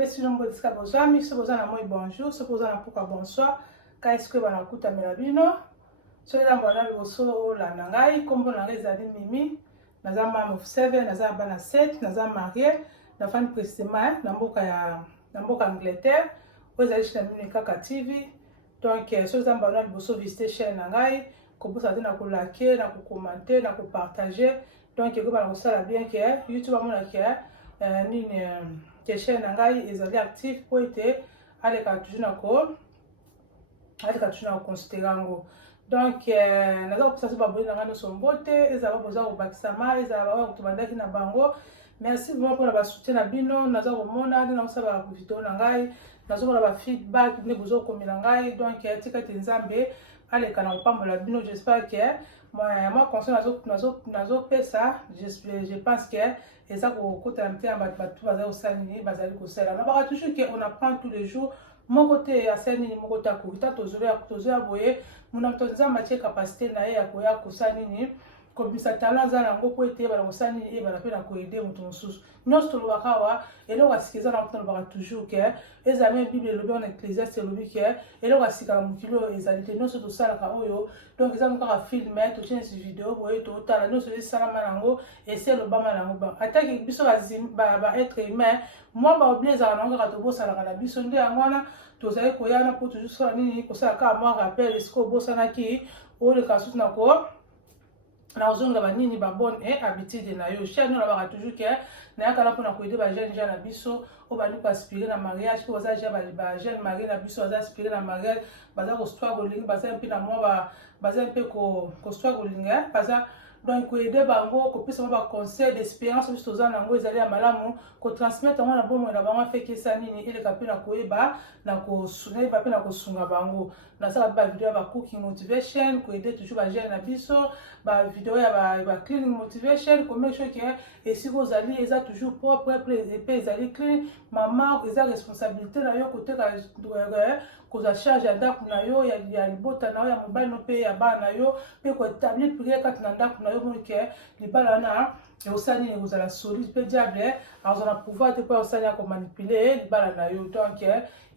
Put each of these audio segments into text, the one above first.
napesi nombo disika bozami so boza na moi bonjour so boza na poka bonsoir ka eske bana kutamela bino so eza mbona liboso olanda ngai kombo na ngai ezali Mimi naza mama of 7 naza bana 7 naza marié nafandi précisément na mboka Angleterre oyo ezali chez na Kaka TV donc so eza mbona liboso visiter chaîne na ngai kobusa te na kolake na kokomante na kopartager donc ekobana kosala bien ke YouTube amona ke nini ke chaîne na ngai ezali active po ete aleka toujours na considérer yango donc naza kopesa so baboni na ngai nyonso mbote ezala boza kobakisama ezala baoyo kotobandaki na bango merci vraiment mpona basoutien na bino naza komona nde nakosala bavideo na ngai nazomona bafeedback nde bozokomela ngai donc tika ete nzambe aleka na kopambola bino j'espère que moi conseil nazopesa je pense que eza kokota na mtema bato bazali kosala nini bazali kosala nabaka toujours que on apprend tous les jours moko te asala nini moko te akoki tozoya boye mona moto nzambe atie capacité na ye ya koya kosala nini kobimisa talent aza nango mpo ete yebana kosala nini yebana mpe na koede moto mosusu nyonso tolobaka awa eloko ya sika eza na moto nalobaka toujours ke ezala me bible elobi wana ecclésiaste elobi ke eloko ya sika na mokili oyo ezali te nyonso tosalaka oyo donc eza kaka filme totie neti video boye totala nyonso esalama nango esi elobama nango atake biso baêtre humain mwa baoblie ezala nango kaka tobosanaka na biso nde yango wana tozali koyana mpo toujours sala nini kosala kaka mwa rappel esika obosanaki oleka susu nako na ozonga banini babone habitude na yo chaîne na baka toujours que na yakala mpona koyede ba jeune na biso o bandi ko aspirer na mariage ko baza ba jeune marié na biso baza aspirer na mariage baza ko struggling baza mpe na mwa baza mpe ko struggling baza donc koyede bango kopesa ba conseil d'espérance biso toza nango ezali ya malamu ko transmettre ngo na bomo na bango afekisa nini eleka mpe na koyeba na kosunga mpe na kosunga bango nasala ba video ba cooking motivation koyede toujours ba jeune na biso ba video ya ba cleaning motivation ko make sure que esiko ozali eza toujours propre pe ezali clean mama eza responsabilité na yo koteka koza charge ya ndako na yo ya libota na yo ya mobali no mpe ya bana na yo mpe koétablir priere kati na ndako na yo monike libala wana osali nini kozala solide mpe diable azala pouvoir te mpo osali ya komanipule libala na yo donc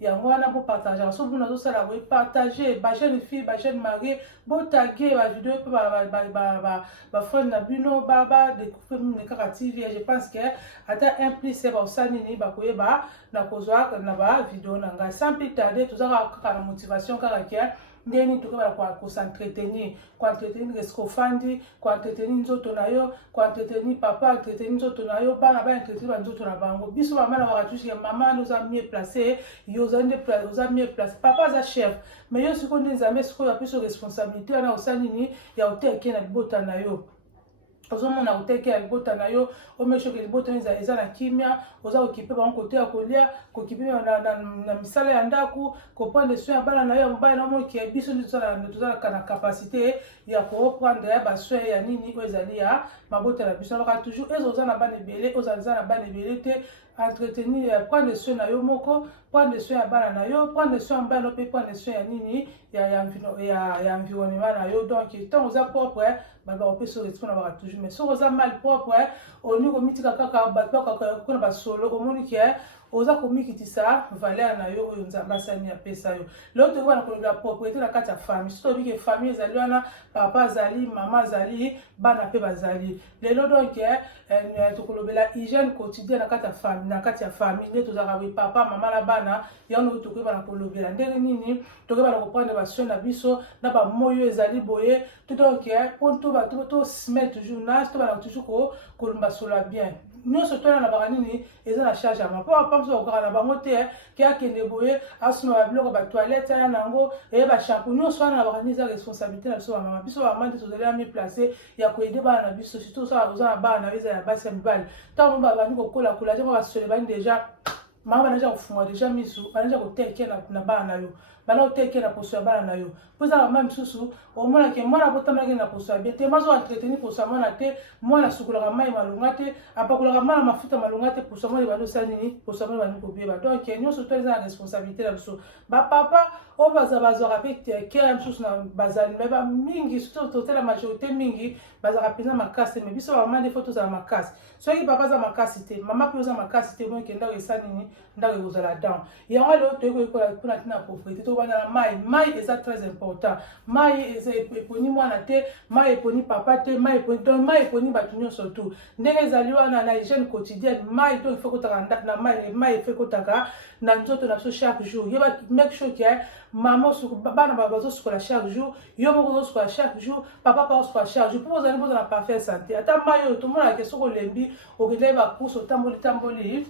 yango wana bopartageaka so buna azosala boye partage bajeune fille bajeune marie botage bavideo mpe bafrene na bino badécouvre mine kaka tv je pense que ata implice baosala nini bakoyeba na kozwa na bavideo na ngai sans plus tarder tozaka kaka na motivation kaka ke ndeni tokobala kosentreten esika ofandi koentretenir nzoto na yo koentretenir papa entretenir nzoto na yo bana baentretenir banzoto na bango biso mama na baka tusi mama oza mieux placé yo oza mieux placé papa aza chef mais yo sikoyo nde nzambe sikoyo apeso responsabilité wana osala nini ya oteke na libota na yo ozomona koteke ya libota na yo omeshoke libota eza na kimia oza kokipe bango kote ya kolia kokipe na misala ya ndako koprendre soin ya bana na yo ya mobali na moki ya biso nde tozalaka na capacité ya koprendre basoin ya nini oyo ezali ya mabota na biso nabaka toujours ezo oza na bana ebele ozaliza na bana ebele te entretenir prendre soin na yo moko prendre soin ya bana na yo prendre soin ya mbano mpe prendre soin ya nini ya environnement na yo donc ntango oza propre bakopesa respect na baka toujours mais soki oza mal propre olingi komitika kaka bato bakakona basolo omoni ke oza komikitisa valeur na yo oyo nzambe asani apesa yo lelo tokoba na kolobela propriété na kati ya famille soki tobiki famille ezali wana papa azali mama azali bana mpe bazali lelo donc tokolobela hygiène quotidien na kati ya famille nde tozalaka boye papa mama na bana yango tokoyeba na kolobela ndenge nini tokoyeba na koprendre basoin na biso na bamoyi oyo ezali boye to donc mpo tosmet toujours na tobana toujours kolomba solo ya bien nyonso tona na baka nini eza na charge ya mpo papa mosusu bakokaka na bango te ke akende boye asuna babiloko batoilette aya nango eyeba shampoo nyonso wana na baka nini eza responsabilité na biso bamama biso bamama nde tozali ya miplace ya koyede bana na biso surtout oza na bana na yo eza ya basi ya mibali ntango babandi kokolakola te mpo basole bani deja mama banaja kofunga deja misu banaja koteke na bana na yo bana oteke na poso ya bana na yo po eza mama misusu omona ke mwana botamaki na poso ya bien te mazo entretenir poso ya mwana te mwana sukolaka mai malonga te apakolaka mwana mafuta malonga te poso ya mwana ebandi osala nini poso ya mwana ebandi kobeba donc nyonso to eza na responsabilité na biso bapapa oyo bazwaka mpe kere ya misusu na bazali me bamingi surtout totela majorité mingi bazalaka mpenza makasi te me biso bamama nde fo tozala makasi soki papa aza makasi te mama mpe oza makasi te moke ndako esala nini ndako ekozala dan yango lelo toyekoyekola mpona ntina propriété tobandana mai eza très important mai eponi mwana te mai eponi papa te mai eponi bato nyonso tu ndenge ezali wana na hygiène quotidienne mai to ifo kotaka na mai efe kotaka na nzoto na biso chaque jour yeba make sure ke mama bana bazosukola chaque jour yo moko ozosukola chaque jour papa pa osukola chaque jour mpo ozali mpozala parfait santé ata mai oyo tomonaka soki olembi okendai bacourse otamboli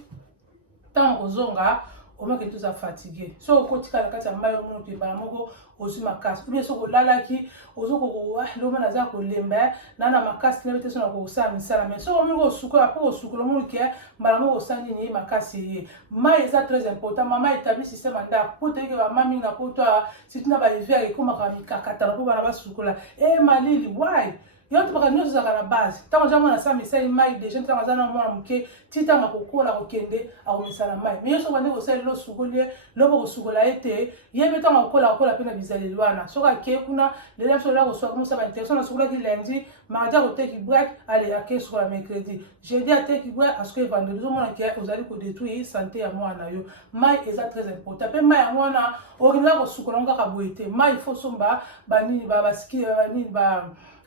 ntango ozonga omaki toza fatigué so okotika na kati ya mai omona pembala moko ozwi makasi ubie soki olalaki ozokoko naza kolemba na makasi na bete so na kokosala misala me soki omingi osukola mpo osukola omoni ke mbala moko osala nini makasi ye mai eza très important mama établi système ya ndako mpo toyeke bama mingi na poto surtout na bahiver ekomaka mikakatala mpo bana basukola malili why yo tobaka nyonso ezalaka na base ntango aza mwana asala misali mai deja ntango aza na mwana moke ti ntango akokola kokende akomisala mai me yo soki bande kosala lelo osukoli ye lobo kosukola ye te ye mpe ntango akokola mpe na bizaleli wana soki akei kuna lela biso lela kosuka komosala bainterection asukolaki lundi mardi akoteki brek ale akei sukola mercredi jeudi ateki brek asukoki vendredi ozomona ke ozali kodétruire santé ya mwana na yo mai eza très important mpe mai yango wana okendaka kosukola ngo kaka boye te mai ifo somba banini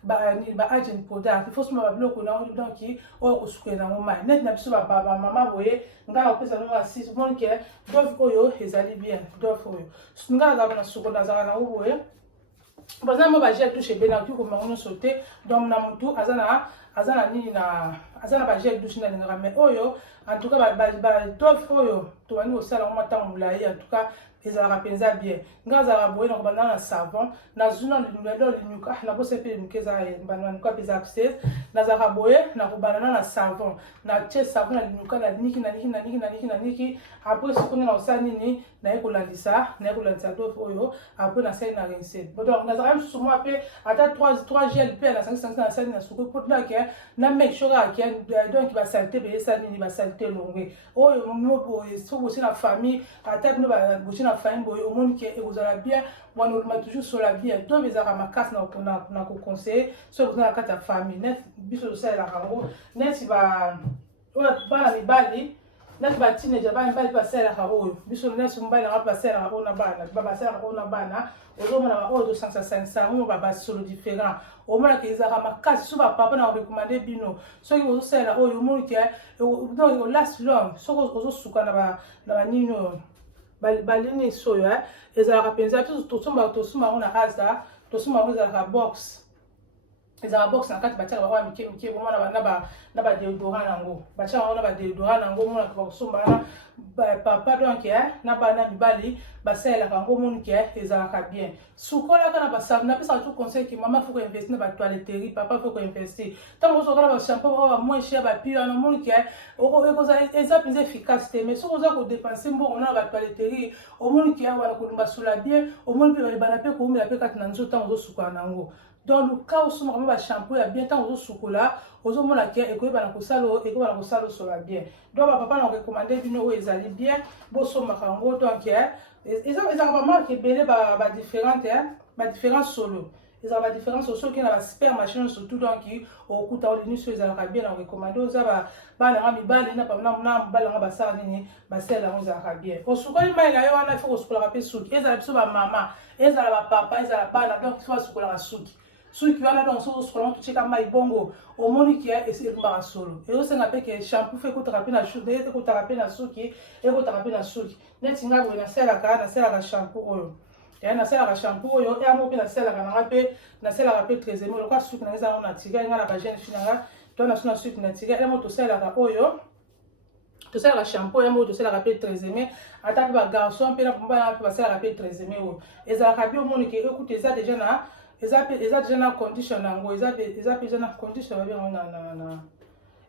banini agent product ifo soma babiloko na oyo donc oyo kosukela nango mai neti na biso bamama boye ngai kopesa nango asise omoni ke dove oyo ezali bien dove oyo ngai azalaka na sukola azalaka nango boye bazali mo bagel touche ebe na koki komango nyonso te donc na motu aza na nini aza na bagel douche na lingaka mais oyo en tout cas badove oyo tobandi kosala yango matango molai en tout cas ezalaka mpenza bien ngai azalaka boye na kobandana na savon nazwi na lelo linyuka nakosa mpe linyuka ezalanika mpe eza absese nazalaka boye na kobandana na savon natie savon na linyuka na niki apres soki na kosala nini naye kolandisa dove oyo apres nasali na rinse donc nazalaka mosusu mwa mpe ata 3 gel mpe nasangisi nasali na suku mpo tunake na make sure ake donc basalite beyesa nini basalite elongwe oyo moboye soki bosi na famille ata bino bosi na famille boye omoni ke ekozala bien wana oluma toujours sola bien to bezalaka makasi na koconseille soki boza na kati ya famille net biso tosalelaka yango neti bana mibali neti batineja bana mibali basalelaka oyo biso neti mobali nanga basalelaka oyo na bana ozomona oyo tosangisasangisa ngo basolo différent omonaka ezalaka makasi so bapapa na korekomande bino soki ozosalela oyo omoni ke donc olast long soki ozosuka na banini oyo balini soyo ezalaka mpenza tosomba yango na asa tosomba yango ezalaka box ezalaka box na kati batiaka bango ya mike bomona na badeodorant nango batiaka yango na badeodorant nango omonaka bakosomba wana papa donc na bana mibali basalelaka yango omoni ke ezalaka bien sukolaka na basavon napesaka tout conseil ke mama faut koinvestir na batoiletterie papa faut koinvestir ntango ozokola bashampo bao bamoin cher bapi wana omoni ke eza mpenza efficace te mais soki oza kodepense mbongo na batoiletterie omoni ke wana kolumba sola bien omoni mpe balebana mpe koumela mpe kati na nzoto ntango ozosukola nango dans le cas où on a un shampoo ya bien tant aux chocolat aux hommes la care et que bana kosalo sola bien donc papa n'a recommandé bino ezali bien bo so makango donc ils ont pas marqué belé ba différentes solo ils ont la différence aussi qu'il y a la super machine surtout donc au kuta au linus ils ont bien recommandé aux bana ngami bali na bala ngaba sala nini ba sala ngo za bien au sukoli mai la yo wana faut sukola pe suki ezala biso ba mama ezala ba papa ezala bana donc faut sukola suki suki wana donc so sukola to cheka mai bongo omoni ki esi mbara solo et osenga pe ke shampoo fait ko traper na chou de ko traper na suki et ko traper na suki neti nga bo na sala ka shampoo oyo ya na sala ka shampoo oyo ya mo pe na sala ka na pe trésor le quoi suki na eza na tiga nga na ba jeune finanga to na suna suki na tiga ya mo to sala ka oyo to sala ka shampoo ya mo to sala ka pe trésor ata ba garçon pe na pamba ba sala ka pe trésor o eza ka bi omoni ke écoute eza déjà na condition nango eza déjà na condition ba bien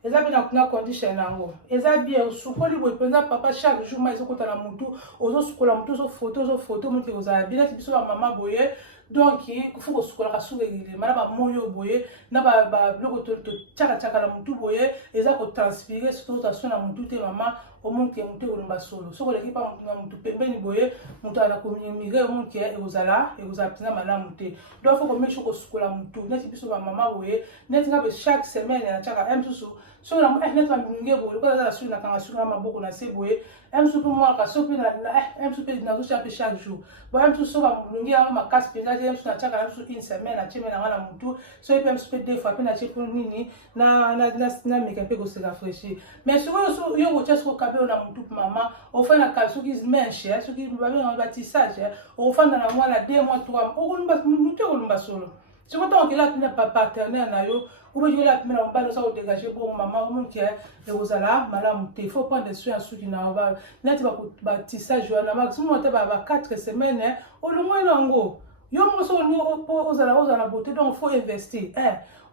eza bien na condition nango eza bien sukoli boye penza papa chaque jour ma ezokota na mutu ozosukola mutu ozo photo mutu ozala bien ti biso ba mama boye donc il faut que sukola ka suka régulièrement na ba moyo boye na ba biloko to tchaka na mutu boye eza ko transpirer surtout ta na mutu te mama au monde que mutu olumba solo soko leki pa mutu pembeni boye mutu ana communiquer au monde que ezala tina malamu te donc faut que make sure ko sukola mutu neti biso ba mama boye neti na chaque semaine na tchaka msusu so na neti ba mingi boye ko za su na kanga su na maboko na se boye msusu mo ka so pe na msusu na zo chaque jour bo msusu so ba mingi ya ma casse pe na msusu na tchaka msusu une semaine na cheme na ngana mutu so pe msusu pe deux fois pe na chepo nini na meka pe ko se rafraîchir mais so yo ko tchesko kape na mutu mama ofana ka so ki menche so ki ba ba bâtissage ofana na mwana 2 mois 3 mois okolumba mutu okolumba solo siko to kila pina partenaire na yo ou bien la pina on pas ça au dégager pour maman ou qui est ozala malamu te faut prendre soin suki na ba net ba bâtissage na maximum te ba 4 semaines au moins longo yo mo so ni ozala beauté donc faut investir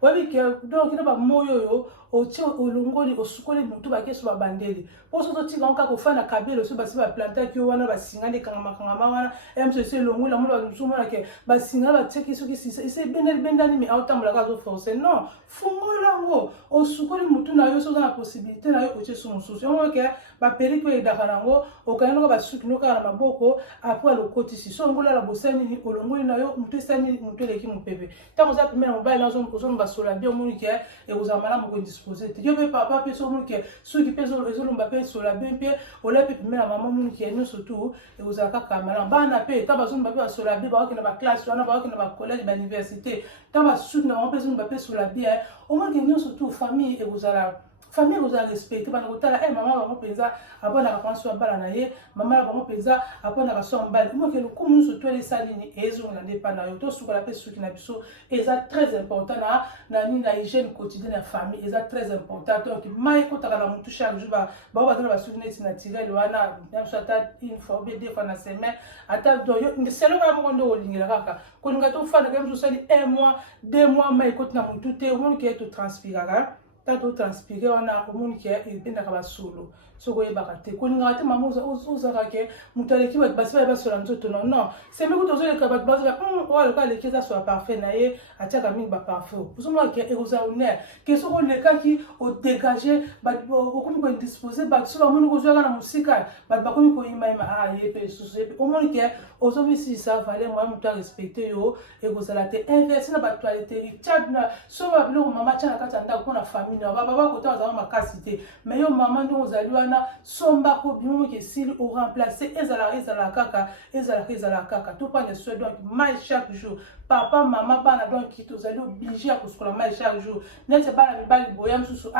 oui que donc na ba moyo yo otie olongoli osukoli mutu ba keso ba bandeli po so to tika onka ko fana kabelo so ba si ba planta ki wana ba singane kanga wana mcc longo la mo ba nsuma ke ba singana ba teki so ki c'est bendani mais autambola ka zo forcer non fungola ngo osukoli mutu na yo so na possibilité na yo otie so mususu yo ke ba periko e dakanango okayano ba suki no kana maboko après le kotisi so ngola la bosani ni olongoli na yo mutu sani mutu leki mupebe tango za primera mobile na zo ba sola bien moni ke e uzamala mo ko disposer te yo be papa pe so moni ke so ki pe zo lomba pe sola bien pe ola pe primera maman moni ke no surtout e uzaka kamala bana pe ta ba zo ba pe sola bien ba ko na ba classe wana ba ko na ba collège ba université ta ba su na ba pe zo ba pe sola bien au moins que no surtout famille e uzala famille vous a respecté bana kotala maman bango penza abona ka pension bala na ye maman bango penza abona ka so mbala mo ke lokumu so to les salini ezo na ndepa na yo to sukola pe suki na biso eza très important na hygiène quotidienne ya famille eza très important donc mai kotaka na mutu chaque jour ba bazana ba suki neti naturel wana même so ata une fois ou deux fois na semaine ata do yo selo ba mo ndo olingela kaka kolinga to fana comme so sali 1 mois 2 mois mai kotina mutu te o mo ke to transpirera tato transpirer wana omoni ke ebendaka basolo soko yebaka te kolinga te mama ozaka ke mutu aleki bato basi basola nzoto non c'est meko tozoleka bato bazaka oyo aleka aleki eza sola parfait na ye atiaka mingi baparfait ozomona ke ekozala honneur ke soko olekaki odégage bato okomi koindispose bato so bamoni kozwaka na mosika bato bakomi koyimayima ye pe lisusu ye pe omoni ke ozomisisa vale moya motu arespecte yo ekozala te inverse na bato aliteri tiadna so babiloko mama tia na kati ya ndako mpona famille na baba kota bazala makasi te mais yo mama ndenge ozali wana sombako bimomo ke esili oremplace ezala kaka topande soin donc mai chaque jour papa mama bana donc tozali obligé ya kosukola mai chaque jour neti bana mibali boya mosusu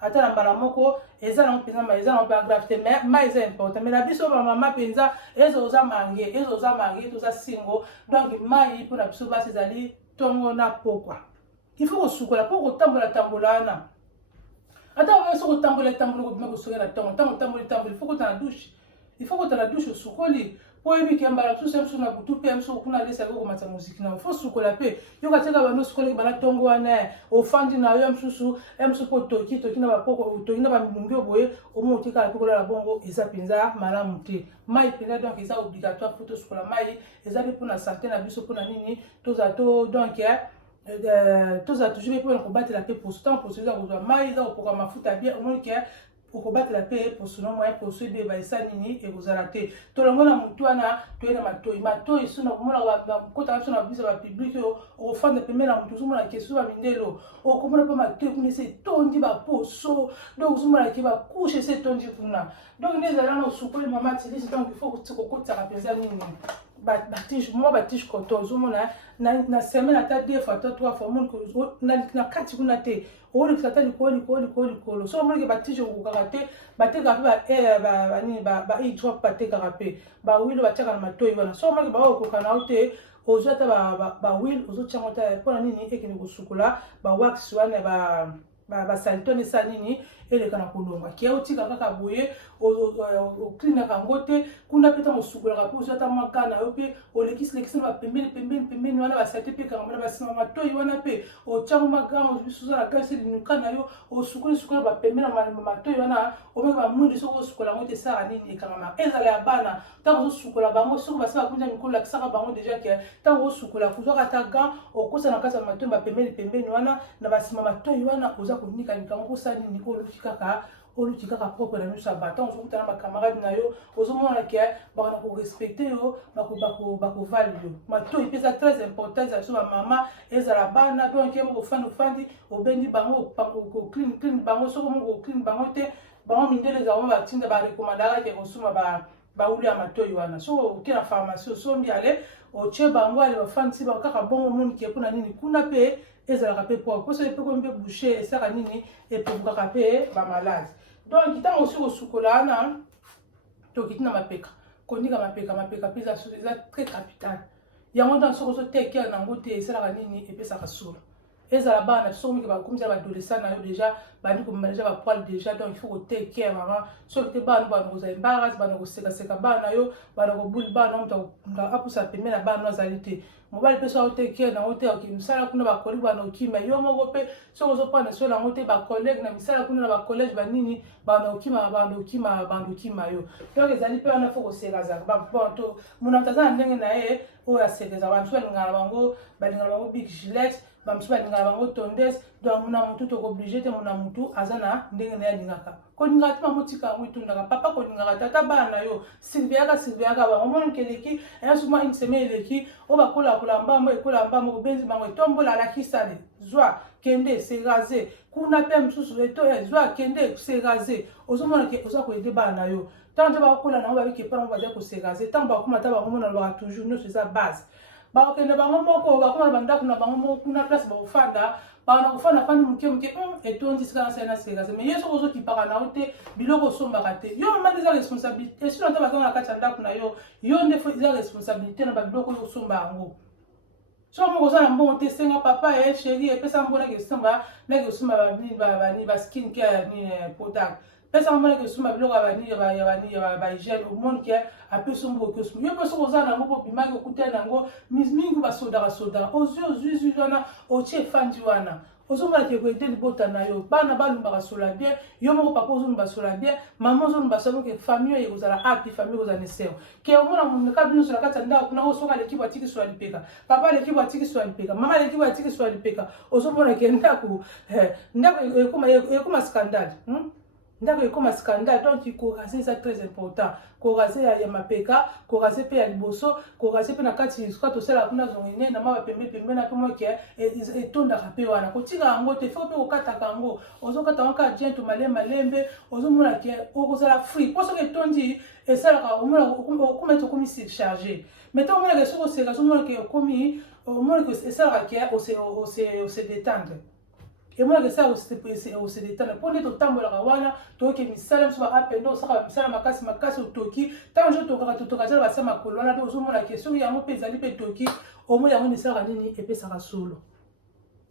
ata na mbala moko eza nango mpenza mai eza nango mpe agrave te mais mai eza important mais na biso bamama mpenza oza marie toza singo donc mai mpo na biso basi ezali ntongo na pokwa il faut kosukola mpo kotambola wana ata oyo so kotambola kobima kosoka na ntongo otambola il faut kota na douche osukoli po oyebi ke mbala mosusu mosusu na butu mpe mosusu kuna lesaka okomata moziki na fo sukola mpe yoka tiaka bano sukolaki bana ntongo wana ofandi na yo mosusu mpo toki na bapoko toki na bamibungi boye omo otikala mpe kolala bongo eza mpenza malamu te mai mpenza donc eza obligatoire mpo tosukola mai eza mpe mpona santé na biso mpona nini toza to donc toza toujours mpe mpona kobatela mpe poso ntango poso eza kozwa mai eza kopoka mafuta bien omoni ke okobatela mpe poso no moyen poso ebeba esa nini ekozala te tolongo na motu wana toye na matoi so na komona kotaka biso na biso bapublike oyo okofanda pembe na motu ozomona ke so bamindelo okomona mpe matoi kuna ese etondi baposo donc ozomona ke bakushe ese etondi kuna donc nde ezali wana osukoli mama tilisi donc il faut kokotisaka mpenza nini batige coton ozomona na semaine ata 2 fois to 3 fois omoni na kati kuna te olekisa ata likolo so omonike batige okokaka te batekaka mpe bahydrop batekaka mpe bawile batiaka na matoi wana so omonike baokoka na yo te ozwi ata bawile ozotiango ta mpona nini ekende kosukola bawax wana basalito esa nini eleka na kolonga ke otika kaka boye oklinaka yango te kuna mpe ntango osukolaka mpe ozwa ata makana yo mpe olekisilekisi na bapembeni wana basalite mpe kanga na basima matoi wana mpe otyango makanga ozwa na kasi linuka na yo osukolisukola bapembeni na matoi wana omeka bamwindi soki osukola yango te esala nini ekangama ezala ya bana ntango ozosukola bango soki basi bakunza mikolo lakisaka bango deja ke ntango osukola kozwaka ata gan okosa na kati ya matoi bapembeni wana na basima matoi wana oza konikanika yango kosala nini oluki kaka propre na miso ya bato ntango ozokutana na bakamarade na yo ozomona ke bakona korespecte yo bakovali yo matoi mpe eza très important ezala so bamama ezala bana donk moko ofandi obendi bango okline bango soki moko okline bango te bango mindele ezalamo batinda barekomandaka ke kosoma bauli ya matoi wana so oke na pharmacie osombi ale otie bango ale bafandisi bango kaka bongo omonike mpona nini kuna mpe ezalaka mpe po poso epeko mpe boucher esaka nini epekukaka mpe bamaladi donc ntango osi kosukola wana tokiti na mapeka konika mapeka mpe eza très capital yango ntango soki ozotekela nango te esalaka nini epesaka solo ezala bana soki omiki bakomisa badolescent na yo deja bandi komema deja bapoile deja donc il faut kotake care mama soki te bana bana kozala embarras bana kosekaseka bana na yo bana kobuli bana moto apusa pembeni na bana azali te mobali mpe soki otake care nango te oki misala kuna bakolege bana okima yo moko mpe soki ozopana so nango te bakolege na misala kuna na bakolege banini bana okima yo donc ezali mpe wana fo kosekazaka to mona moto aza na ndenge na ye oyo asekeza bamosu balingana bango big gilet bamosu balingaka bango tondes donc mona motu tokoblige te mona motu aza na ndenge na ye alingaka kolingaka te bamotika yango etundaka papa kolingaka tata bana na yo sylviaka bango mona keleki ayasuma une semaine eleki oyo bakolakola mbambo ekola mbambo kobenzi bango etombola alakisale zwa kende serase kuna mpe mosusu zwa kende serase ozomona ke oza koyede bana na yo ntango nde bakokola nango babiki epanango bazali koserase ntango bakoma ata bango mona lobaka toujours nyonso eza base bakokende bango moko bakoma na bandako na bango moko kuna place bakofanda bakona kofanda fandi moke etondi sika na sali na serase mais ye soki ozokipaka na yo te biloko osombaka te yo mama eza responsabilité sino ata bazonga na kati ya ndako na yo nde eza responsabilité na babiloko oyo osomba yango soki moko oza na mbongo te senga papa ye chéri epesa mbo nake osomba baskin care ni product pesa mbo nake osomba biloko ya bahygiène omoni ke apesa mbo oke osomba yo mpe soki oza nango mpo pimaki okutani nango mingi basodaka ozwi wana otie efandi wana ozomona ke koyede libota na yo bana balumbaka sola bien yo moko papa ozolumba sola bien mama ozolumba sola ke famille oyo ekozala happy famille ekozala neseo ke omona moneka bino sola kati ya ndako kuna osoka aleki batiki sola lipeka papa aleki batiki sola lipeka mama aleki batiki sola lipeka ozomona ke ndako ekoma scandale ndako ekoma scandale donc korase eza très important korase ya mapeka korase mpe ya liboso korase mpe na kati soka tosala kuna zongene na mawa pembeni na mpe moke etondaka mpe wana kotika yango te fo mpe kokataka yango ozokata yango kaka jentu malembe ozomona ke okozala free mpo soki etondi esalaka okoma ete okomi surcharge mais ntango omonaka soki oseka ozomonake omonake esalaka ke ose détendre emonaka esala ose détendre mpo nde totambolaka wana toyoke misala mosu baapende osaka misala makasi otoki ntango nzo totokaka tala basa makolo wana mpe ozomona ke soki yango mpe ezali mpe toki omoni yango nde esalaka nini epesaka solo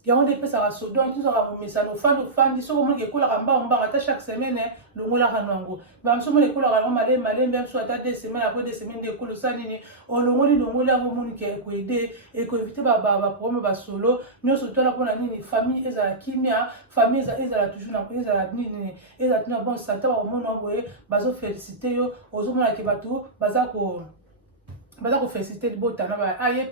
yango nde epesaka solo donc tozaka momesano ofandi soki omoni ekolaka mbanga ata chaque semaine longolaka nango bamosu omoni ekolaka yango malembe mosu ata 2 semaines après 2 semaines nde ekolo osala nini olongoli yango omoni ke ekoede ekoevite baproblème basolo nyonso twana mpona nini famille ezala kimia famille ezala toujours ezala nini ezala tuna bon santé bakomona boye bazofélicité yo ozomona ke bato baza kofélicité libota na ba aye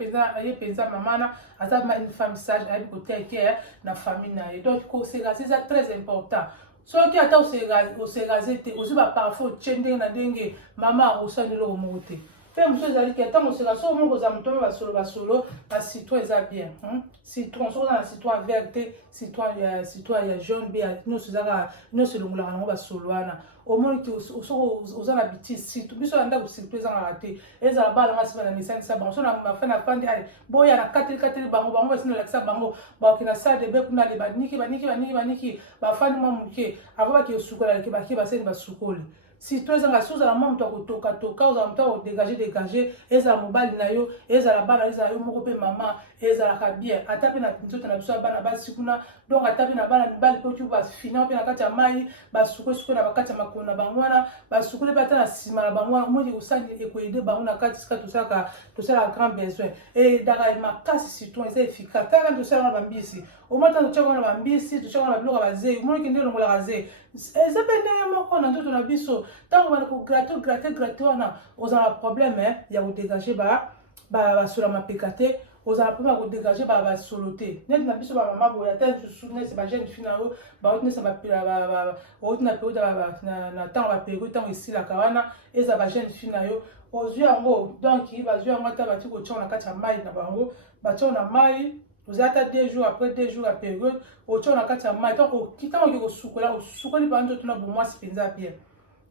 penza mamana aza une femme sage ayebi koteke na famille na ye donc koserase eza très important soki ata oserase te ozwi baparfum otie ndenge na ndenge mama akosala eloko moko te mpe mosu ezali ke ntango oseka soki omoni kozala moto oyo basolo bacitron eza bien citron soki oza na citron vert te citron ya jaune be nyonso elongolaka nango basolo wana omoni ke soki oza na bitisi biso na ndako surtout ezangaka te ezala bana masi bana mesanisa bango so na mafe na fandi ale boya na kateli bango basi nalakisa bango baoke na salle de bain kuna ale baniki bafandi mwa moke avant bake osukola leke bake basali basukoli si toi ezanga si ozala mwa moto akotoka ozala moto akodégage ezala mobali na yo ezala bana ezala yo moko mpe mama ezalaka bien ata mpe na nzoto na biso ya bana basi kuna donc ata mpe na bana mibali mpe oki bafina mpe na kati ya mai basukosukoi na bakati ya makolo na bango wana basukoli mpe ata na nsima na bango wana moki kosali ekoyede bango na kati sika tosalaka grand besoin edaka makasi citron eza efficace kaka tosalaka na bambisi omata totyaka na bambisi totyaka na biloko ya bazei omoniki nde elongolaka zei eza mpe ndenge moko na nzoto na biso ntango bana kograte wana ozala problème ya kodégage basola mapeka te ozala problème ya kodégage basolo te neti na biso bamama boye ata susu neti bajeune fille na yo bauti neti outi na periode na ntango baperiode ntango esilaka wana eza bajeune fille na yo ozwi yango donc bazwi yango ata bati kotyaka na kati ya mai na bango batyaka na mai oza ata 2 jours après 2 jours ya période otyaka na kati ya mai ntango oki kosukola osukoli mpa nzoto na bomwasi mpenza bien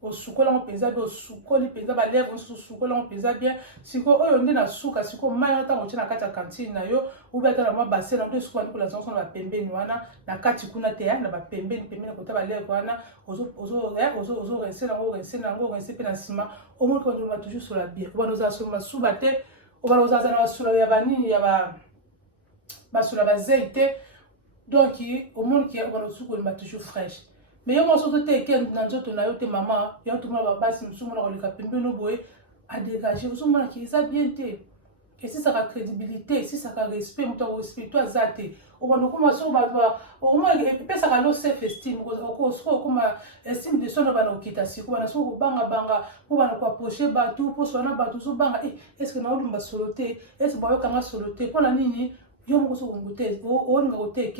osukola ngo mpenza bien osukoli mpenza balèvre mosusu osukola ngo mpenza bien sikoyo oyo nde na suka sikoyo mai wana ntango otya na kati ya kantine na yo obi ata na mwa basen na nde suka bandi kolasa ngo na bapembeni wana na kati kuna te na bapembeni kota balèvre wana ozorinse nango orinse mpe na nsima omoniki bandoloma toujours sola bien obana ozala sola masuba te obana ozala na basula ya banini ya basula bazei te donc omoniki obana osukolima toujours fraîche mais yo mosusu te eke na nzoto na yo te mama yo tomona babasi mosusu mona koleka pembeni oboye adégage ozomonaki eza bien te esisaka crédibilité esisaka respect moto akorespecte aza te obanda okoma soko bato omona epesaka lo self estime soki okoma estime de soi obana kokita siko bana soki kobangabanga mpo bana koaproche bato mposo wana bato ozobanga estce naolumba solo te estce bayokanga solo te mpona nini yo moko soki ongote olinga kote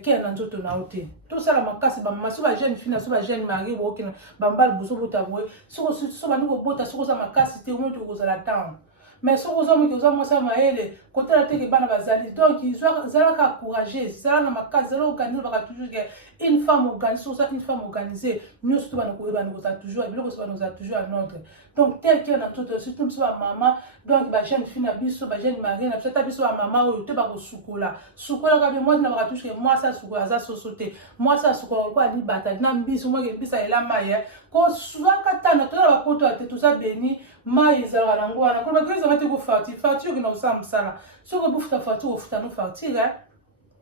kere na nzoto na yo te tosala makasi bamama so bajeune fille na so bajeune mari bookena bambali bozo bota boye so bandi kobota soki oza makasi te omoi tokozala ntango mais soki oza moki oza mwasi ya mayele kotala teke bana bazali donc zalaka courageux zala na makasi zala organise baka toujours ke une femme organisée so oza une femme organisée nyonso to bana kozala toujours biloko so bana kozala toujours en ordre donc tel que na nzoto surtout biso bamama donc bajeune fille na biso bajeune mari na biso ata biso bamama oyo te bakosukola sukolaka be mwasi na baka toujours ke mwasi asukola aza soso te mwasi asukola ko alibata na mbisi omoi ebisa ela mai kozwaka tana tozala bapoto ya te toza beni mai ezalaka nango wana koloba ke ezalaka te kofartire fartire okenda kosala mosala soki obufuta fartire ofuta no fartire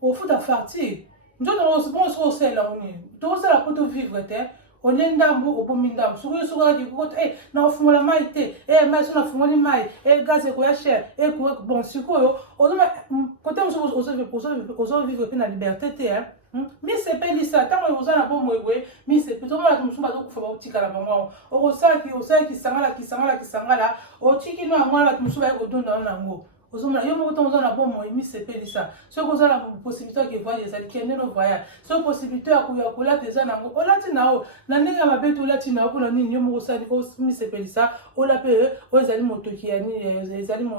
ofuta fartire nzoto soki osalela oni tozala po tovivre te olie ndambu obomi ndambu soki sokaki kokota na ofungola mai te mai so nafungoli mai gaz ekoya cher bon sikoyo kote mosuku ozovivre mpe na liberté te misepelisa ntango oza na bomoi boye misepe tomona bato mosusu bazokufa bakotikala bango osalaki kisangala otiki no yango wana bato mosusu baye kodonda wana nango ozomona yo moko ntango oza na bomoi misepelisa soki oza na possibilité ya kevoyage ezali kende no voyage soki possibilité ya kolata eza nango olati na yo na ndenge ya mabe te olati na yo mpona nini yo moko osali misepelisa ola mpe oyo ezali motoki ya nini ezali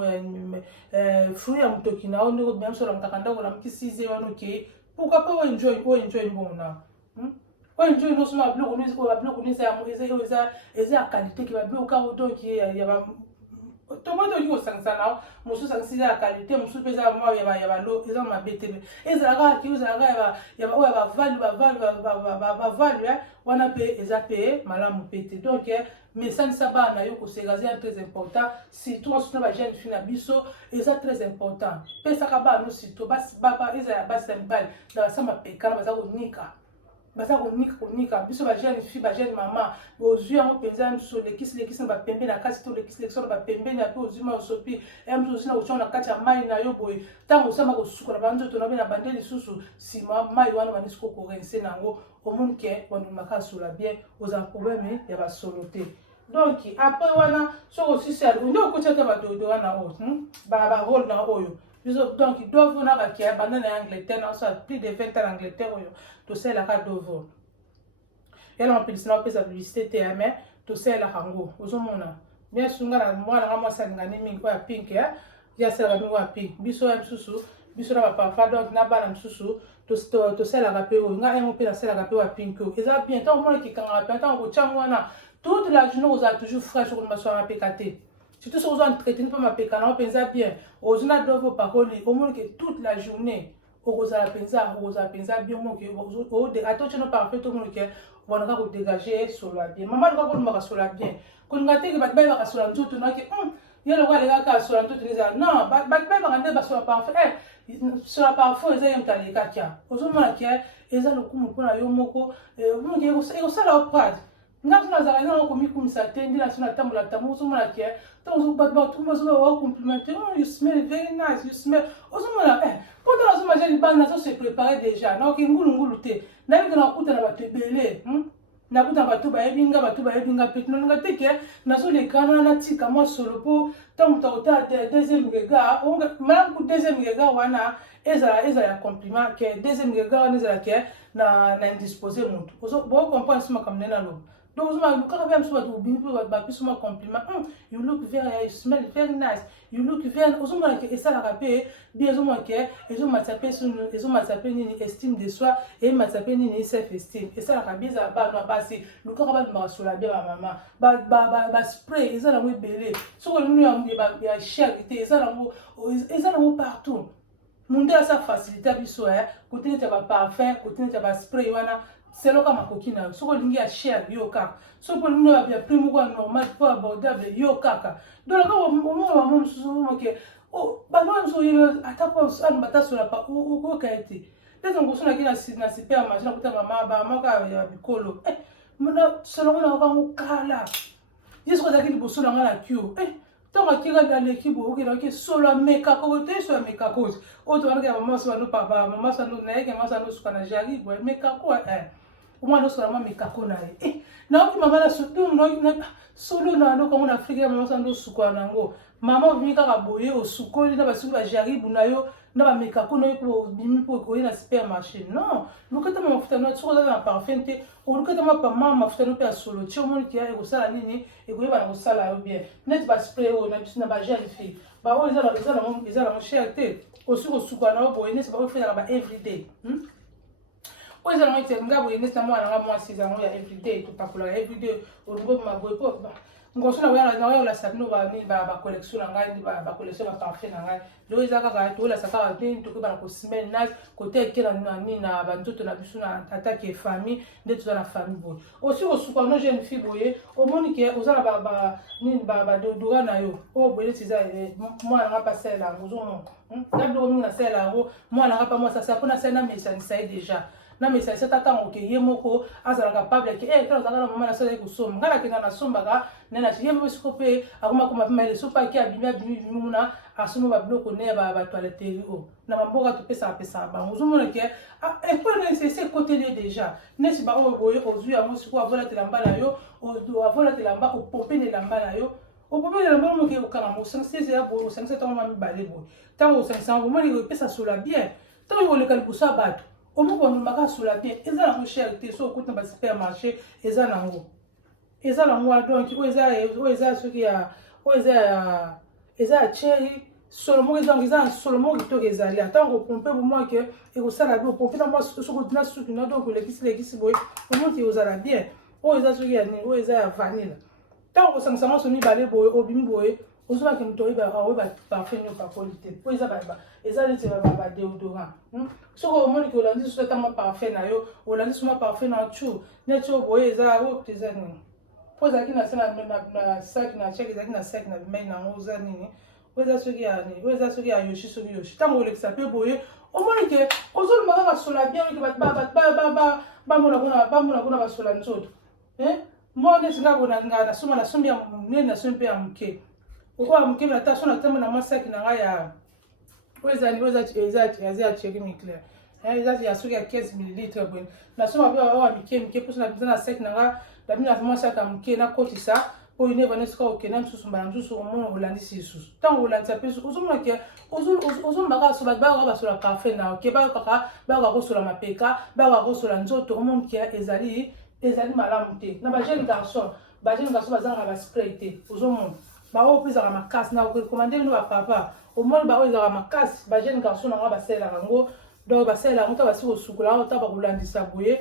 fruit ya motoki na yo ndenge obima biso olamukaka ndako olamuki 6 wana okei pourquoi pas enjoy mbongo na enjoy nyonso na babiloko eza ya qualité ke babiloko kako donc tomoto olingi kosangisa na mosusu osangisi eza ya qualité mosusu mpe eza mwa ya balo eza mabe te ezalaka ki ezalaka oyo bavalu wana mpe eza mpe malamu mpe te donc mesanisa bana na yo koseka eza très important surtout mosusu na bajeune fille na biso eza très important pesaka bana no surtout eza ya basi na mibali na basamba pekana baza konika biso bajeune fille bajeune mama ozwi yango mpenza mosusu olekisi na bapembeni na kati to olekisi na bapembeni ape ozwi ma osopi mosusu ozwi na kotyanga na kati ya mai na yo boye ntango osama kosukola banzoto na be na bande lisusu nsima mai wana bandisi kokorense nango omoni ke bandimaka asola bien ozala problème ya basolo te donc apres wana soki osisi nde okotia te badodo wana oyo barole na oyo donc dovo na bakia banda na Angleterre na so plus de 20 ans en Angleterre oyo tosalelaka dovo yala mapelisi na opesa publicité te mais tosalelaka ngo ozomona bien sunga na mwana nga mwasi alingani mingi oyo ya pink yasalaka mingi oyo ya pink biso ya misusu biso na baparfum donc na bana misusu tosalelaka mpe oyo nga yango mpe nasalelaka mpe oyo ya pink oyo eza bien ntango omona ekekangaka mpe ntango kotiango wana toute la journée ozala toujours fraîche okolima so ya mapeka te surtout si on a entretenu pas ma pécana, on pense bien. Aux gens doivent vos paroles, au moins que toute la journée, au rosa la pensa bien, au de attends, tu n'as pas fait tout le monde on a qu'à dégager sur la bien. Maman, on a qu'à sur la bien. Quand on a dit que va te sur la tout, on a dit il y a le roi les gars sur la tout, non, va te sur la parfum. Sur la parfum, ils aiment ta les gars. Aux hommes qui ils ont le coup pour la yomoko, et au salaire au prade. Nga suna zala na ko mi kumisa tendi na suna tambula tamu so mala ke to so ba tout mo so ba complimenter oh you smell very nice you smell o so mala quand on so manger ban na so se préparer déjà na ki ngulu te na bi na kuta na ba tebele na kuta ba to ba ebinga petno nga teke na so le kana na tika mo solo po tant ta deuxième regard on même ku deuxième regard wana ezala ya compliment que deuxième regard on ezala ke na indisposé monde o so bo comprendre suma comme nena lo. Donc, you look very, you smell very nice. You look very, et ça la rappelle, bien ils ont massapé une estime de soi et massapé une self-esteem. Et ça la rappelle, ça va pas passer. Le corps va me sur la bien maman. Ba spray, ils ont la mot belé. Sur le mur, il y a cher, ils ont la mot partout. Mon Dieu, ça facilite à biso, côté de parfum, côté de spray, voilà. C'est le cas ma coquine. Ce que l'ingé a cher yoka. Ce que l'ingé a bien plus normal, pas abordable yoka. Donc là, au moment où on se dit que oh, bah moi je suis à ta place, à me sur la part où qualité. Dès qu'on se dit que na supermarché, na kuta mama, bah moi quand ya bikolo. Maintenant selon on va au kala. Juste que qui bosso dans la queue. Tant que tu as l'équipe ou que solo meka côté sur meka cause. Autre que maman soit nous papa, maman soit nous nèg, maman soit nous ce qu'on a jari, meka quoi moi nous sommes mes kakona na ki mama la surtout solo na no comme en Afrique maman sando sukwa nango maman vini kaka boye o sukoli na basuku ba jaribu na yo na ba mekakona yo ko bimi po ko na supermarché non lukata mafuta no tsoko na parfum te o lukata mama mafuta no pe solo ti o moni ki ya ko sala nini e ko yeba na ko sala yo bien net ba spray o na ba gel fi ba o ezala mon cher te o suko sukwa na boye ne se ba ko faire ba everyday oui, ça m'a été un gars, vous avez moi 6 ans, il y a everyday, tout pas pour la everyday, au niveau de ma boîte, on se a la sabino va venir ba collection ba collection ba parfait na ngai do ezaka ka to la saka bien to ba ko semaine nas côté ke na ni na ba nzoto na biso na attaque famille de toute la famille boy aussi au soupa no jeune fille boye au monique ozala ba ni ba do na yo o boye tiza moi na passer là ngozo na do na sela ngo moi na pas moi ça pour na sena mais ça déjà na mais ça tata ngo ke yemoko azala capable ke quand za na mama na sala ko som ngala ke na somba ga nena yemo sikope akoma kuma pima ile sopa ki abimia muna asumo ba bloko ne ba toilette o na mamboka to pesa ba ngozo ke e pour ne c'est côté déjà ne si ba o boye ozu ya mo siko avola telamba na yo o do avola telamba o pomper ne lamba na yo o pomper ne lamba mo ke o kana mo 5 ya bo 5 temps ma mi balé bo tant o 500 mo ni pesa sur la bien tant o le calcul ça bato au moment où on m'a sur la bien ils ont cher te so coûte na supermarché ils ont nango eza na mwa donc eza soki ya eza cherry solomo eza solomo to ezali atango pompe pour moi que et ko sala bien pompe na moi soko na suki na donc le kisi boy au moins que ozala bien o eza soki ya ni o eza ya vanilla tango sangsama so mi balé boy obimi boy ozoba ke mutori ba ba parfait no pa qualité po eza ba eza leti ba déodorant soko omoni ke olandi so tama parfait na yo olandi so ma parfait na chu ne chu boy eza o teza ni po eza ki na sala na sac na check eza ki na sac na mai na oza nini o eza soki ya ni o eza soki ya yoshi soki yoshi tango olekisa pe boye omoni ke ozolo maka sola bien ke ba mona kuna ba sola nzoto mo ne singa bona ngana suma na sombi ya ne na sombi ya mke o mke na ta sona tama na masak na ya o eza ni o eza cheki mi clair eza ya soki ya 15 ml bon na soma pe wa mke pusana na sek na nga la mina vraiment ça comme que na koti ça pour une vanessa ko ke na msusu mbala msusu omo olandi sisus tant olandi ça pe ozomona ke ozomaka so ba so la parfait na ke ba ko so la mapeka ba ko so la nzoto omo ke ezali malamu te na ba jeune garçon bazanga ba spray te ozomona ba o pesa ma casse na ko commander no papa au moins ba o ezala ma casse ba jeune garçon na ba sela ngo donc ba sela ngo ta ba si osukula ta ba kolandi sa boye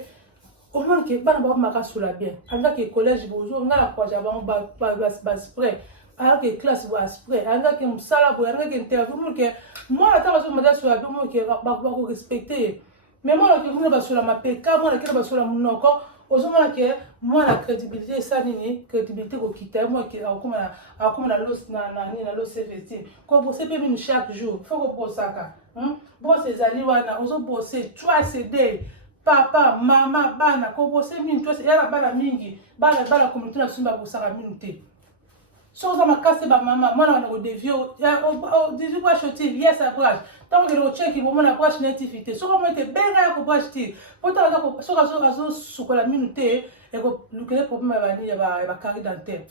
au moins que bana ba maka sula bien anga ke collège bozo ngala kwa jaba ba spray anga ke classe ba spray anga ke msala bo anga ke interview que moi ata ba so mada sula bien mo ke ba ko respecter mais moi ke mo ba sula mapeka moi ke ba sula munoko ozomona ke mwana crédibilité esa nini crédibilité kokita moi ke akoma na los na los self-esteem ko bose pe minu chaque jour faut ko posaka bosse ezali wana ozo bosser twice a day papa mama bana ko bose minu twice yala bana mingi bana communauté na sumba bosaka minu te so za makase ba mama mwana wana ko devio devio kwa shoti yes approach tant que le check il mona approach nativité so comme te benga ko approach ti poto za ko so zo sukola minute e ko lukele problème ba ba carré dentaire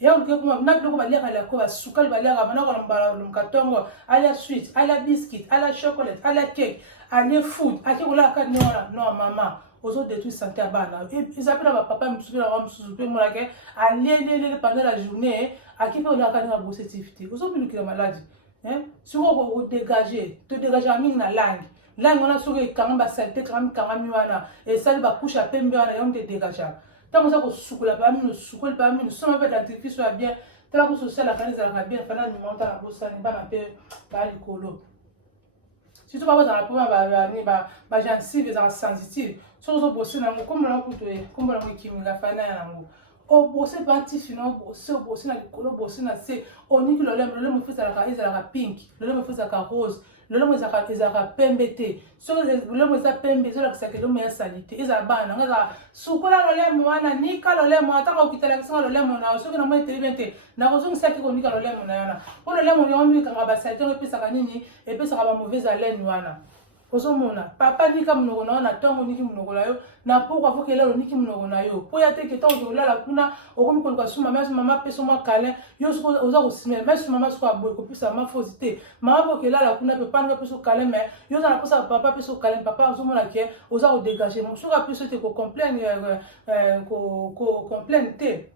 ya ulike kuma na biloko baliaka la ko basukali baliaka bana ko mbala lumkatongo ala sweet ala biscuit ala chocolate ala cake ala food akikola ka non mama ozo détruire santé à bana ils appellent ba papa mususu na mususu pe mona ke alele pendant la journée akipe on a ka na bosser activité ozo minukila maladie si on dégager te dégager mingi na langue on a sur quand ba saleté quand mi wana et ça ba couche à pembe wana on te dégager tant ça ko sukula ba minu sukol ba minu so ba dentifrice soit bien tant que social la kanisa la bien pendant le montant la bossa ni ba na pe ba likolo surtout pas dans la première ba gencive za sensitive so zo bosser na comme na kuto comme na kimi la fana ya ngo o bosser parti fino bosser na likolo bosser na se oniki le lemo fisa la pink le lemo fisa ka rose le lemo ezaka pembe te so le lemo eza pembe zo la kisaka le lemo ya salite eza bana ngaza sukola le lemo wana nika le lemo ataka ukitala kisanga le lemo na so kana mo telebente na ko zo saki ko nika le lemo na yana ko le lemo yo mi kanga ba salite ko pesa kanini e pesa ka ba mauvaise haleine wana ozomona papa nika mnogo na tongo niki mnogo la yo na pourquoi faut que lelo niki mnogo na yo po ya te ke tongo la kuna okomi ko ka suma mais mama peso mo kale yo so oza ko simela mais mama so aboy ko pisa ma fausité mama po ke la kuna pe panga peso kale mais yo za na posa papa peso kale papa ozomona ke oza ko dégager mo so ka peso te ko complaindre ko complaindre te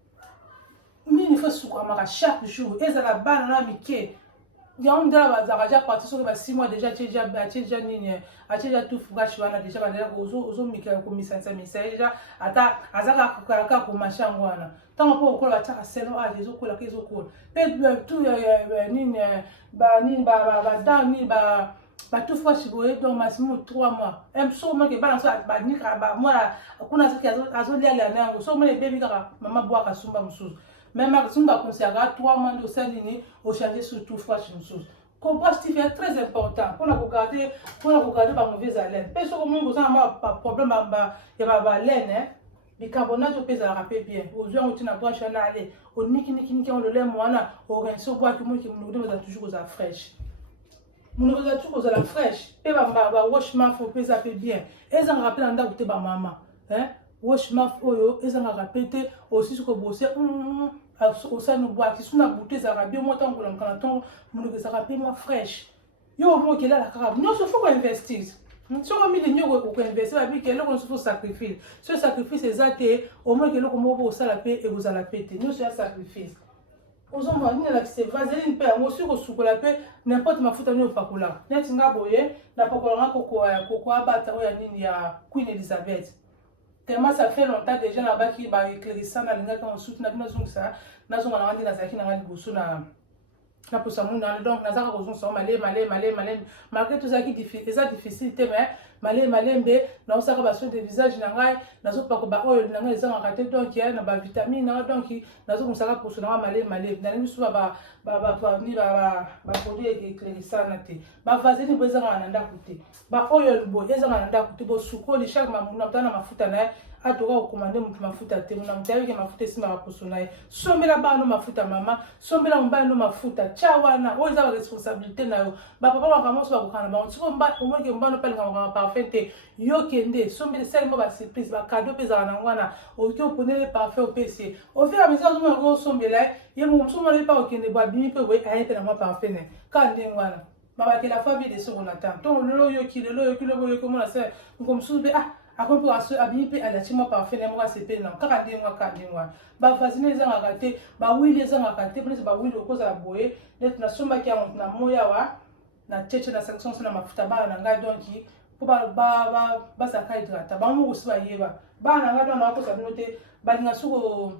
mini faut souka maka chaque jour ezala bana na mike on a déjà parti sur 6 mois déjà déjà nini déjà tout fougachi wana déjà bandela ozo mikela ko misansa déjà ata azaka ka ko machango wana tant po ko la taka selo ezo kola kezo kola pe tout nini ba dani ba tout fougachi boye donc maximum 3 mois em so mo ke bana so ba nika ba moi kuna saki azo lia la nango so mo le baby kaka mama boa ka sumba mususu même si on va considérer 3 mois de saline au changer surtout froid une chose compostif est très important pour regarder par mauvaise haleine parce que comme vous avez pas problème il y a pas haleine bicarbonate au pèse à rappeler bien aux gens où tu n'as pas chané aller au niki on le lait moana au rinceau bois que moi qui me vous a toujours aux fraîche vous avez toujours aux la fraîche et ba wash ma faut pèse à bien et ça me rappelle en date ba maman wash maf oyo ezanga répéter aussi ce que bosser au sein nous boire qui sont na bouteille ça bien moi tant que l'encanton nous que ça rappelle moi fraîche yo mo que là la carabe nous se faut investir si on met les niaux pour investir avec que là on se faut sacrifier ce sacrifice exact au moins que là comme vous ça la paix et vous allez péter nous c'est un sacrifice aux hommes ni la c'est vaseline paix moi sur sous la paix n'importe ma futa nous pas cola net nga boye na pokola koko abata oya nini ya Queen Elizabeth. Tellement ça fait longtemps déjà là-bas qui va éclairer ça dans les gars qui soutient na ça na zonga na ndina zaki na ngali bosu na pour ça mon donc na zaka kozon ça malé malgré tout ça qui difficile mais malé mbe na osaka ba sur des visages na ngai na zo pa ko ba oil na ngai zanga raté donc il y a na ba vitamine na donc na zo musaka pour ça malé na ngi suba ba ni ba produit éclairer ça na te ba vaseline bezanga na ndakuté ba oil bo ezanga na ndakuté bo sukoli chaque mamuna mtana mafuta na atoka okomande mutu mafuta te muna mutaye ke mafuta esima baposona ye sombela bana mafuta mama sombela mbano mafuta chawana oyo eza ba responsabilité na yo bapapa makambo so bakokana bango siko omoni mbano palinga makambo parfait te yo kende sombela selema ba surprise ba cadeau pe ezala nango wana oki oponele parfait opesi au fur et à mesure ozomona ngo osombela ye mosusu omona ye pa okende bo abimi mpe boye aye mpe nango parfait ne ka ndenge wana babakela fa vie de ce qu'on attend ntongo lelo yoki omona se ngomosusu mpe akomi mpe abimi mpe alati mwa parfait na moko asepeli na kaka ndenge wana bavasine ezangaka te bawili ezangaka te mpona bawili okozala boye neti nasombaki yango na moya wa na tete na sanction so na mafuta bana na ngai donc mpo bazalaka hydrata bango moko osi bayeba bana na ngai donc nakokosa bino te balinga so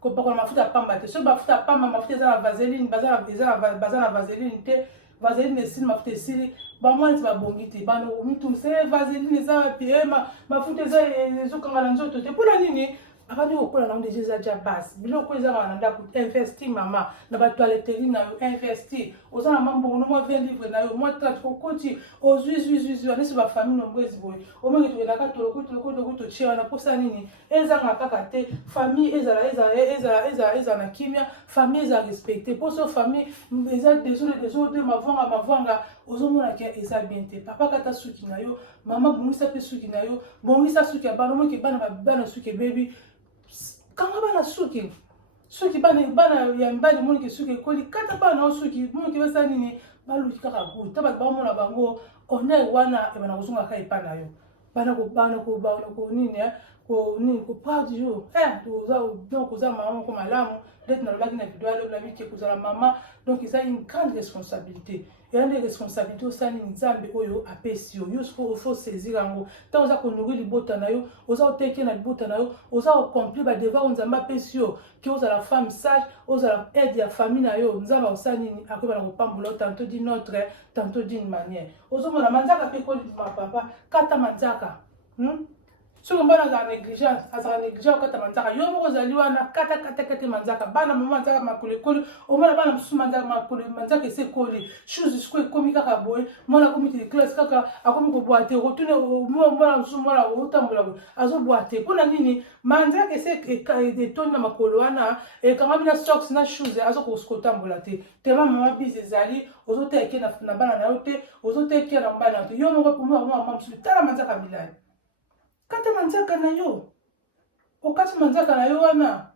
kopakola mafuta pamba te so mafuta pamba mafuta eza na vaseline baza na vaseline te vaseline esili mafuta esili bamwana neti babongi te bana mitunisa vaseline eza wapi mafuta ezokanga na nzoto te mpona nini abandi kokola nango deja eza ja base biloko ezaka na ndako investi mama na batoiletterie na yo investi oza na mambongo no mwa 20 livre na yo mwa 30 kokoti ozwizwizwizwi anesi bafamille nombreuse boye omongi tokendaka toloko totie wana mposa nini ezanga kaka te famille ezala na kimia famille eza respecte mposo famille eza desode mavwanga ozomona ke eza bien te papa kata suki na yo mama bongisa mpe suki na yo bongisa suki ya bana omoki bana suki ebebi kanga bana suki bana ya mbali moniki suki ekoli kata bana o suki moniki basa nini baluki kaka gut ta bato bamona bango honneur wana ebana kozongaka epa na yo bana ko nini ko part du jour donc oza mama moko malamu ndeti nalobaki na video alobelami ke kozala mama donc eza une grande responsabilité eya nde responsabilité osali nzambe oyo apesi yo faut saisir yango ntango oza konourri libota na yo oza koteke na libota na yo oza kocomplir badevoir nzambe apesi yo ke ozala femme sage ozala aide ya famille na yo nzambe akosala nini akoyebana kopambola yo tantôt d'une autre tantôt d'une manière ozomona manzaka mpe kolibima papa kata manzaka soki mbana azala négligence okata manzaka yo moko ozali wana kata manzaka bana mama manzaka makolo ekoli omona bana mosusu manzaka esi ekoli chose siko ekomi kaka boye mwana akomi te classe kaka akomi kobwa te okotune mwana mosusu mwana otambola boye azobwa te mpona nini manzaka esi etoni na makolo wana ekangami na socks na shoes azokotambola te tema mama bise ezali ozoteke na bana na yo te ozoteke na mbana na yo te yo moko mama mosusu tala manzaka milani kata manzaka na yo okati manzaka na yo wana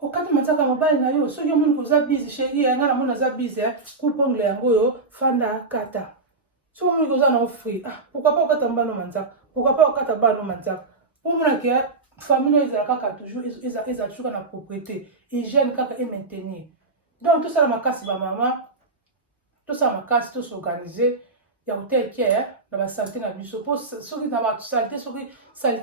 okati manzaka mobali na yo soki omoni koza bize sheri yanga na mona aza bize kupongle yango oyo fanda kata soki omoni koza na ofri pourquoi pas okata mbano manzaka pourquoi pas okata bano manzaka omona ke famille oyo ezala kaka toujours ezala toujours na propriété hygiène kaka et maintenir donc tosala makasi bamama tosala makasi tosorganize ya koteke na basalite na biso mpo soki na basalite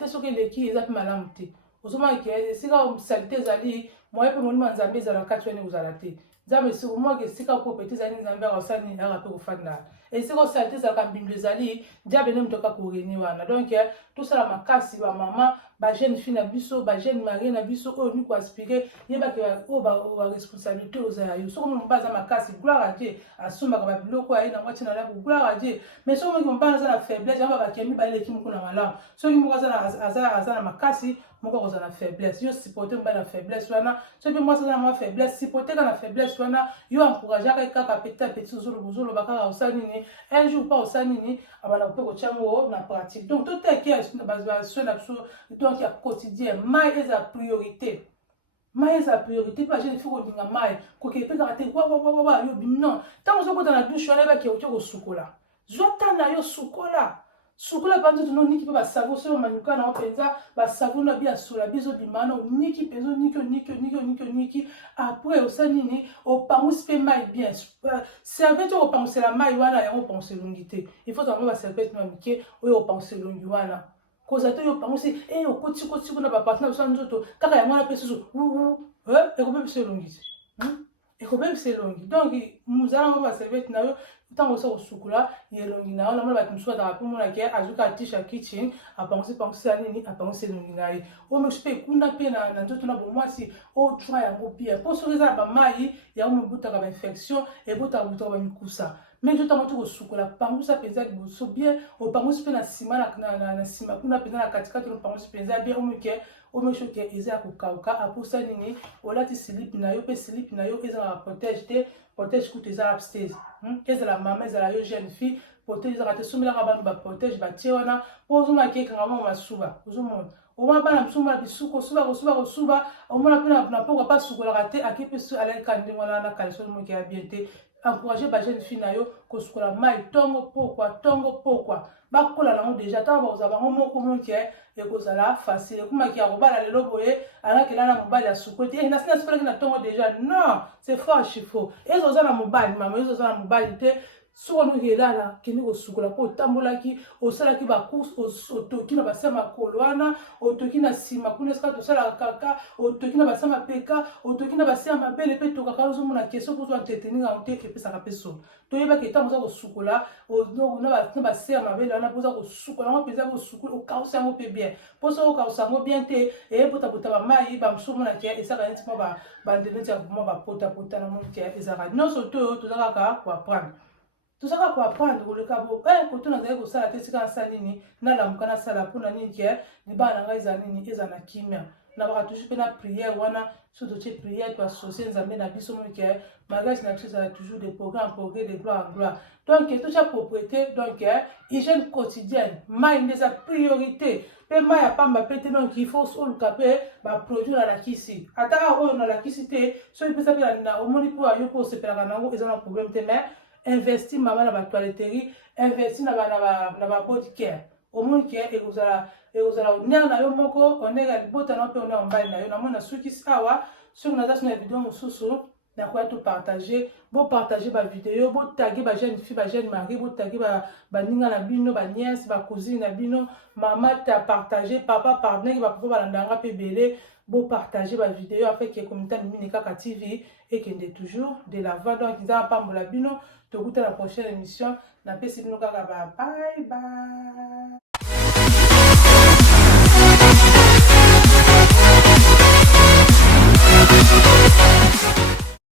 soki eleki eza mpe malamu te ozomaki ke esika salite ezali moye mpe molimo ya nzambe ezala kati wana kozala te nzambe omwaki esika propriété ezali nzambe akosala nini aka mpe kofanda esika osalite ezalaka mbindo ezali diable ne motoka koreni wana donc tosala makasi bamama bajeune fille na biso bajeune marie na biso oyo ni koaspire yebaki oyo baresponsabilité ozala yo soki omo mobali aza makasi gloire à dieu asombaka babiloko aye na mwati na lako gloire à dieu mais soki omoki mobali aza na faiblesse yango bakemi baleki moko na malamu soki moko aza na makasi moko akozala na faiblesse yo supporte mobali na faiblesse wana soki mpe mwasi aza na mwa faiblesse supporteka na faiblesse wana yo encourageaka kaka petit à petit ozoloba kaka osala nini un jour pas osala nini abana mpe kotia yango na pratique donc toteki basoi na biso donc ya quotidien mai eza priorité mai eza priorité mpe bajeune fille kolinga mai kokee mpe kaka te wawawawa yo bimi non ntango ozokota na dushe wana ebaki oki kosukola zwa ntan na yo sukola panzi tuno niki mpe basavo soki omanyuka nango mpenza basavo na biasola bizobima wana oniki mpenza oniki après osala nini opangusi mpe mai bien serviete oyo opangusela mai wana yango opangusa elongi te il faut tango baserviete na mike oyo opangusa elongi wana koza te oyo opangusi okoti kuna bapartena biso nzoto kaka yango wana mpe susu ekobebisa elongi te ekobebisa elongi donc mozala ngo baserviete na yo ntango osa kosukula elongi na yo namona bato mosusu ataka mpe monake azuka atisha kitchen apangusisa nini apangusisa elongi na ye oyo mosusu mpe ekunda mpe na nzoto na bomwasi otwa yango bien mpo soki eza na bamai yango mobutaka bainfection ebutaka bamikusa mais nzoto yango tokosukola pangusa mpenza liboso bien opangusi mpe na nsima na nsima kuna mpenza na katikati opangusi mpenza bien omike omeshoke eza ya kokauka aposa nini olati silipi na yo mpe silipi na yo ezala protège te protège kutu ezala upstairs ezala mama ezala yo jeune fille protège ezaka te sombelaka bano baprotège batie wana mpo ozomaki ekanga mwa masuba ozomona omona bana mosusu omona bisuku kosuba omona mpe na poko apa sukolaka te ake mpe so alaka ndenge wana na kaliso moki ya bien te encourager bajeune fille na yo kosukola mai tongo pokwa bakola nango deja ntango bakozala bango moko moki ekozala facile ekomaki ya kobala lelo boye alakela na mobali asukoli te nasi nasukolaki na ntongo deja non c'est fort chifo ezoza na mobali mama ezoza na mobali te soki onoki elala kende kosukola mpo otambolaki osalaki bacourse otoki na base makolo wana otoki na nsima kuna esika tosalaka kaka otoki na base mapeka otoki na base ya mabele mpe tokaka ozomona keso kozwa entretenir yango te epesaka mpe solo toyebaki ntango oza kosukola na base ya mabele wana mpo oza kosukola yango mpenza kosukola okausa yango mpe bien mpo soki okausa yango bien te eyepotabota bamai bamosusu omonaki ezalaka neti mwa bandelo neti ya mwa bapotapota na moniki ezalaka nyonso to oyo toza kaka koaprendre tozaka koaprendre koleka bo koto nazali kosala te esika nasala nini nalamuka nasala mpona nini ke libala na ngai eza nini eza na kimia nabaka toujours mpe na prière wana so totie prière toassocie nzambe na biso moni ke mariage na biso ezala toujours de progrès en progrès de gloire en gloire donc totia propriété donc hygiène quotidienne mai nde eza priorité mpe mai ya pamba mpe te donc il faut oluka mpe baproduit nalakisi ata oyo nalakisi te soki mpesa mpe na omoni mpo yo mpo osepelaka nango eza na problème te mais investir mama na batoiletterie investir na babody care omoni ke ekozala onere na yo moko onere ya libota na mpe onere mobali na yo namoni nasukisi awa soki naza sina video mosusu nakoya topartage bopartage bavideo botage bajeune fille bajeune mari botage baninga na bino baniese bacousine na bino mama ta partage papa ndenge bapapa balandanga mpe ebele bopartage bavideo afin ke communauté mimini kaka tv ekende toujours de l'avant donc nzambe apambola bino tokuta la prochaine émission napesi bino kaka ba bye bye.